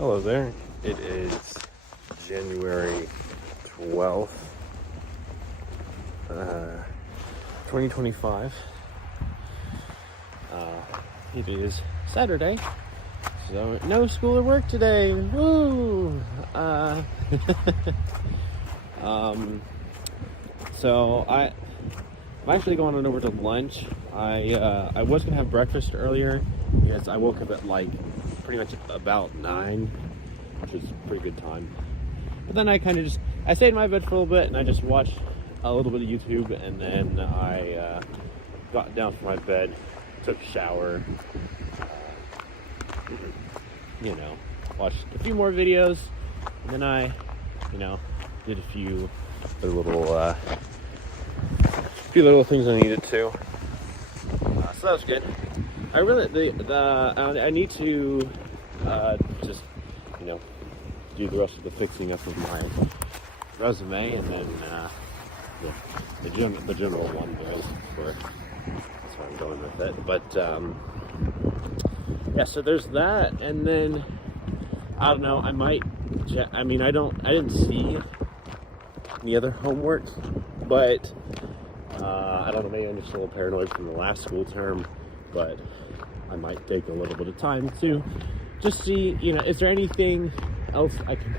Hello there. It is January 12th, 2025. It is Saturday, so no school or work today. Woo! So I'm actually going on over to lunch. I was gonna have breakfast earlier because I woke up at pretty much about 9, which was a pretty good time. But then I stayed in my bed for a little bit and I just watched a little bit of YouTube, and then I got down from my bed, took a shower, watched a few more videos, and then I, did a few little things I needed to. So that was good. I need to just do the rest of the fixing up of my resume, and then the general one goes for. That's where I'm going with it. But yeah, so there's that, and then I don't know. I didn't see any other homework, but I don't know. Maybe I'm just a little paranoid from the last school term, but I might take a little bit of time to just see, is there anything else I can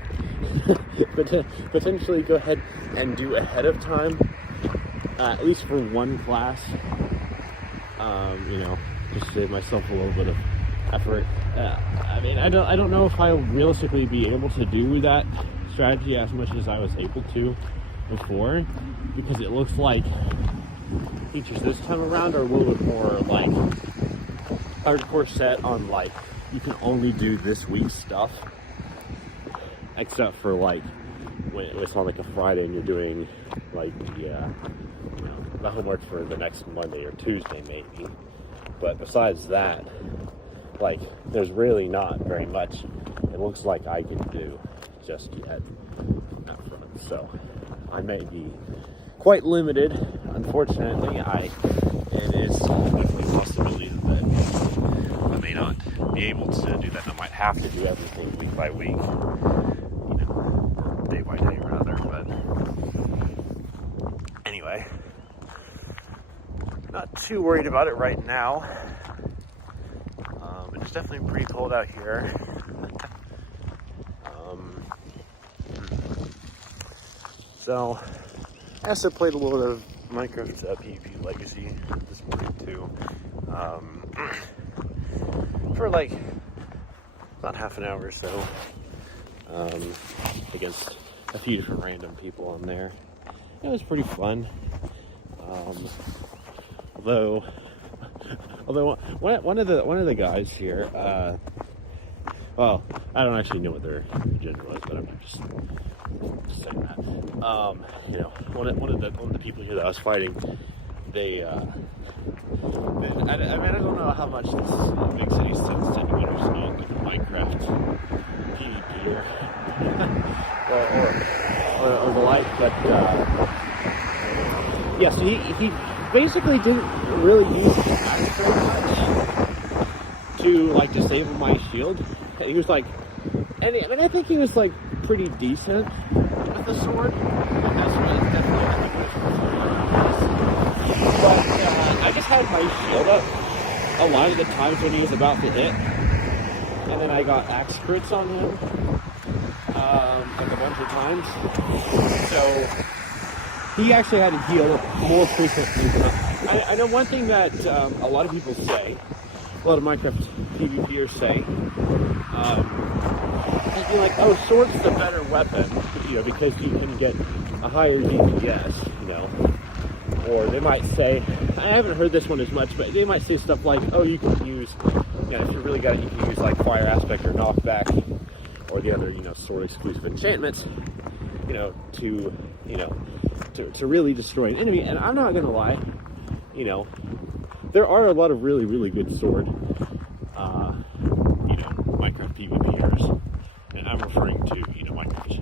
potentially go ahead and do ahead of time, at least for one class, just save myself a little bit of effort. I don't know if I'll realistically be able to do that strategy as much as I was able to before, because it looks like teachers this time around are a little bit more hardcore set on you can only do this week's stuff, except for when it's on a Friday and you're doing the homework for the next Monday or Tuesday maybe. But besides that, there's really not very much it looks like I can do just yet up front. So I may be quite limited, unfortunately. It is definitely a possibility that I may not be able to do that. I might have to do everything week by week, or day by day rather. But anyway, not too worried about it right now. It's definitely pretty cold out here. So I also played a little bit of Minecraft PvP Legacy this morning too, for about half an hour or so, against a few different random people on there. It was pretty fun. Although one of the guys here, well, I don't actually know what their gender was, but I'm just saying that. One of the people here that I was fighting, I don't know how much this makes any sense to anyone who's not Minecraft PvP or the like, but yeah. So he basically didn't really use his axe very much to disable my shield. He was I think he was pretty decent with the sword. That's what definitely I think was. But I just had my shield up a lot of the times when he was about to hit, and then I got axe crits on him a bunch of times. So he actually had to heal more frequently. I know one thing that a lot of people say, a lot of Minecraft PvPers say, sword's the better weapon, because you can get a higher DPS, Or they might say, I haven't heard this one as much, but they might say stuff like, oh, you can use, if you're really good, you can use Fire Aspect or Knockback, or the other, sword exclusive enchantments, to really destroy an enemy. And I'm not gonna lie, there are a lot of really, really good sword, Minecraft PvPers, and I'm referring to, Minecraft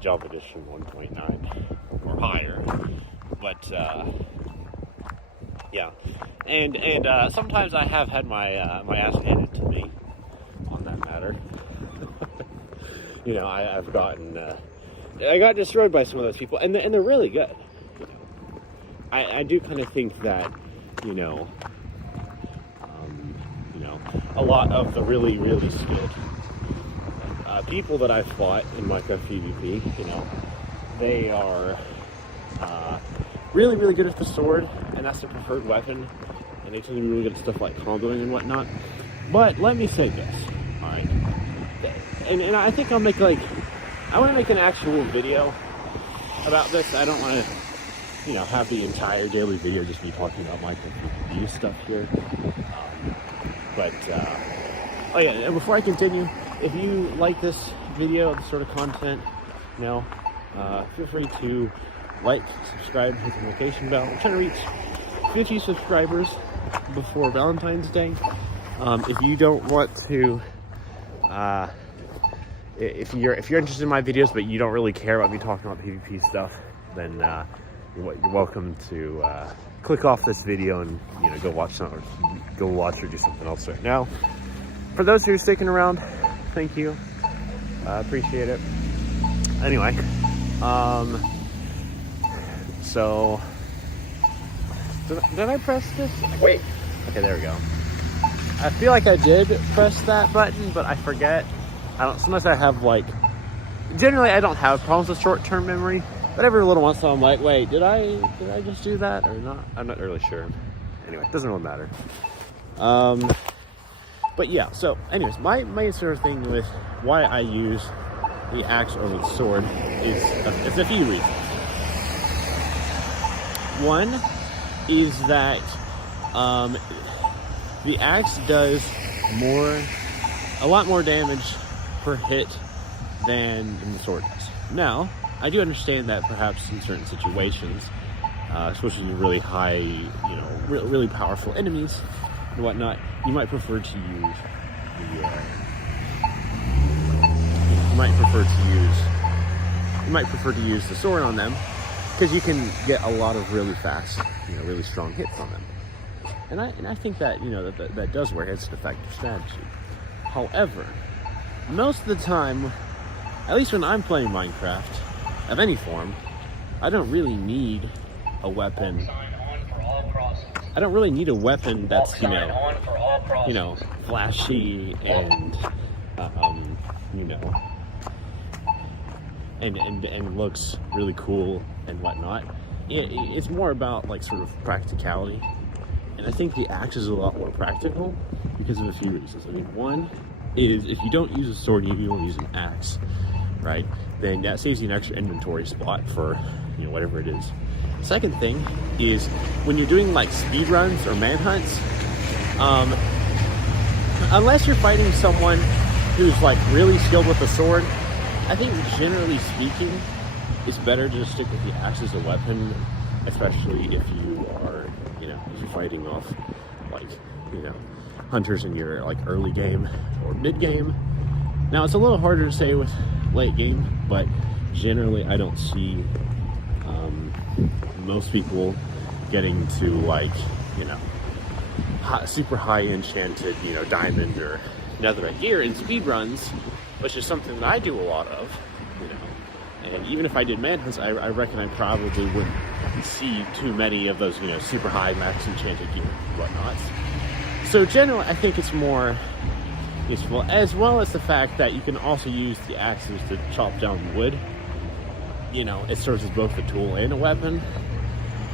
Java Edition 1.9 or higher. But yeah, and sometimes I have had my ass handed to me on that matter. You know, I've gotten, I got destroyed by some of those people, and they're really good. You know, I do kind of think that, you know, a lot of the really, really skilled people that I've fought in Minecraft PvP, you know, they are really, really good at the sword, and that's their preferred weapon, and they tend to be really good at stuff like comboing and whatnot. But let me say this, alright? And I think I'll make, like, I want to make an actual video about this. I don't want to, you know, have the entire daily video just be talking about Minecraft PvP stuff here. Oh yeah, and before I continue, if you like this video, this sort of content, you know, feel free to like, subscribe, hit the notification bell. I'm trying to reach 50 subscribers before Valentine's Day. If you don't want to, if you're interested in my videos but you don't really care about me talking about PvP stuff, then you're welcome to click off this video and, you know, go watch or do something else right now. For those who are sticking around, thank you. I appreciate it. Anyway, so did I press this? Wait. Okay, there we go. I feel like I did press that button, but I forget. Sometimes I have, like, generally I don't have problems with short-term memory, but every little once in a while I'm like, wait, did I just do that or not? I'm not really sure. Anyway, it doesn't really matter. But yeah, so anyways, my main sort of thing with why I use the axe over the sword is a few reasons. One is that the axe does a lot more damage per hit than the sword does. Now, I do understand that perhaps in certain situations, especially in really high, you know, really powerful enemies and whatnot, you might prefer to use the sword on them, because you can get a lot of really fast, you know, really strong hits on them. And I think that, you know, that does work. It's an effective strategy. However, most of the time, at least when I'm playing Minecraft of any form, I don't really need a weapon. I don't really need a weapon that's, you know, flashy and, you know, and looks really cool and whatnot. It's more about, like, sort of practicality. And I think the axe is a lot more practical because of a few reasons. I mean, one is if you don't use a sword, you only use an axe, right? Then that saves you an extra inventory spot for, you know, whatever it is. Second thing is when you're doing, like, speed runs or manhunts, unless you're fighting someone who's, like, really skilled with the sword, I think generally speaking, it's better to just stick with the axe as a weapon, especially if you are, you know, if you're fighting off, like, you know, hunters in your, like, early game or mid game. Now, it's a little harder to say with late game, but generally I don't see most people getting to, like, you know, super high enchanted, you know, diamond or netherite gear in speed runs, which is something that I do a lot of, you know. And even if I did manhunts, I reckon I probably wouldn't see too many of those, you know, super high max enchanted gear and whatnot. So generally, I think it's more useful, as well as the fact that you can also use the axes to chop down wood. You know, it serves as both a tool and a weapon,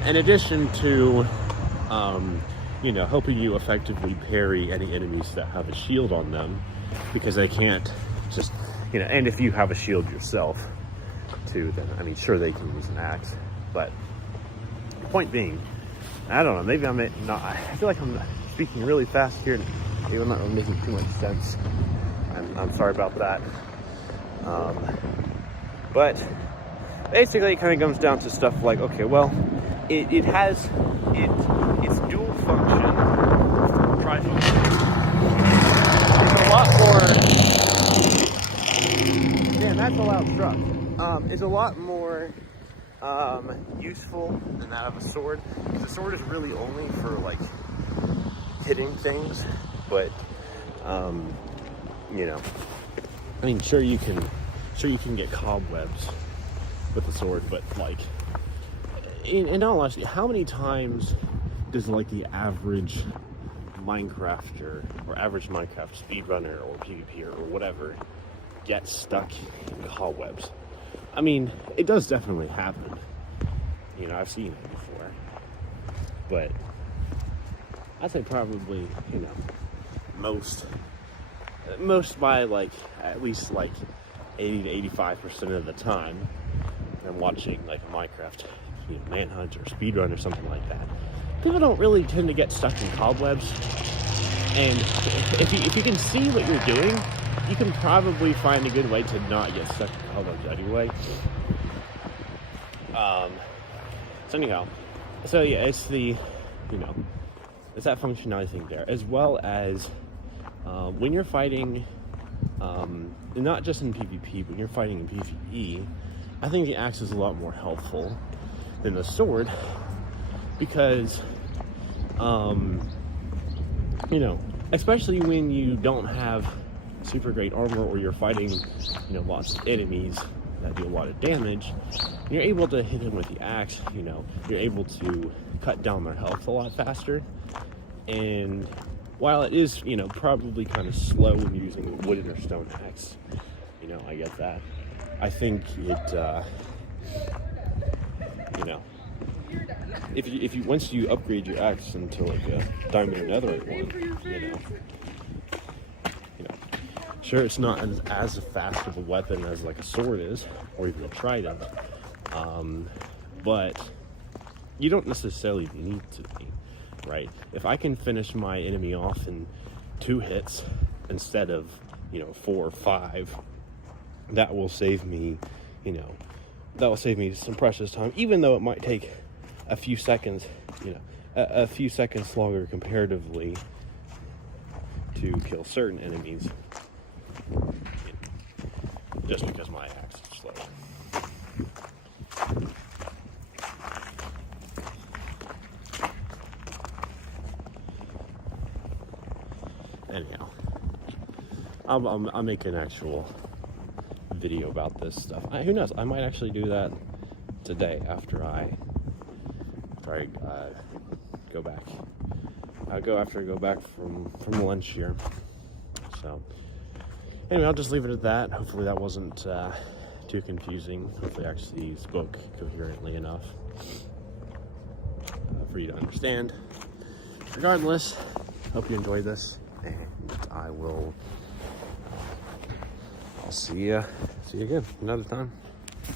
in addition to, you know, helping you effectively parry any enemies that have a shield on them, because they can't just, you know, and if you have a shield yourself too, then, I mean, sure, they can use an axe, but the point being, I don't know, maybe I feel like I'm speaking really fast here, and maybe I'm not making too much sense. I'm sorry about that. But basically, it kind of comes down to stuff like, okay, well, it's dual function, trifunction. It's a lot more. Damn, that's a loud truck. It's a lot more useful than that of a sword, because the sword is really only for, like, hitting things, but you know, I mean, sure, you can sure, you can get cobwebs with the sword, but like, in all honesty, how many times does like the average Minecrafter or average Minecraft speedrunner or PvPer or whatever get stuck in cobwebs? I mean, it does definitely happen. You know, I've seen it before. But I'd say probably, you know, most by like at least like 80 to 85% of the time I'm watching like a Minecraft, you know, manhunt or speedrun or something like that, people don't really tend to get stuck in cobwebs. And if you can see what you're doing, you can probably find a good way to not get stuck in cobwebs anyway. So anyhow, so yeah, it's the, you know, it's that functionality thing there, as well as when you're fighting, not just in PvP, but when you're fighting in PvE, I think the axe is a lot more helpful than the sword, because, you know, especially when you don't have super great armor, or you're fighting, you know, lots of enemies that do a lot of damage, you're able to hit them with the axe. You know, you're able to cut down their health a lot faster. And while it is, you know, probably kind of slow when you're using a wooden or stone axe, you know, I get that. I think it, you know, if you once you upgrade your axe into like a diamond or netherite one, you know, sure, it's not as fast of a weapon as like a sword is, or even a trident, but you don't necessarily need to be, right? If I can finish my enemy off in 2 hits instead of, you know, 4 or 5, that will save me, you know, that will save me some precious time, even though it might take a few seconds, you know, a few seconds longer comparatively to kill certain enemies, just because my axe is slow. Anyhow, I'll make an actual video about this stuff. Who knows? I might actually do that today after I go back. After I go back from lunch here. So anyway, I'll just leave it at that. Hopefully that wasn't too confusing. Hopefully I actually spoke coherently enough for you to understand. Regardless, hope you enjoyed this, and I'll see you again another time.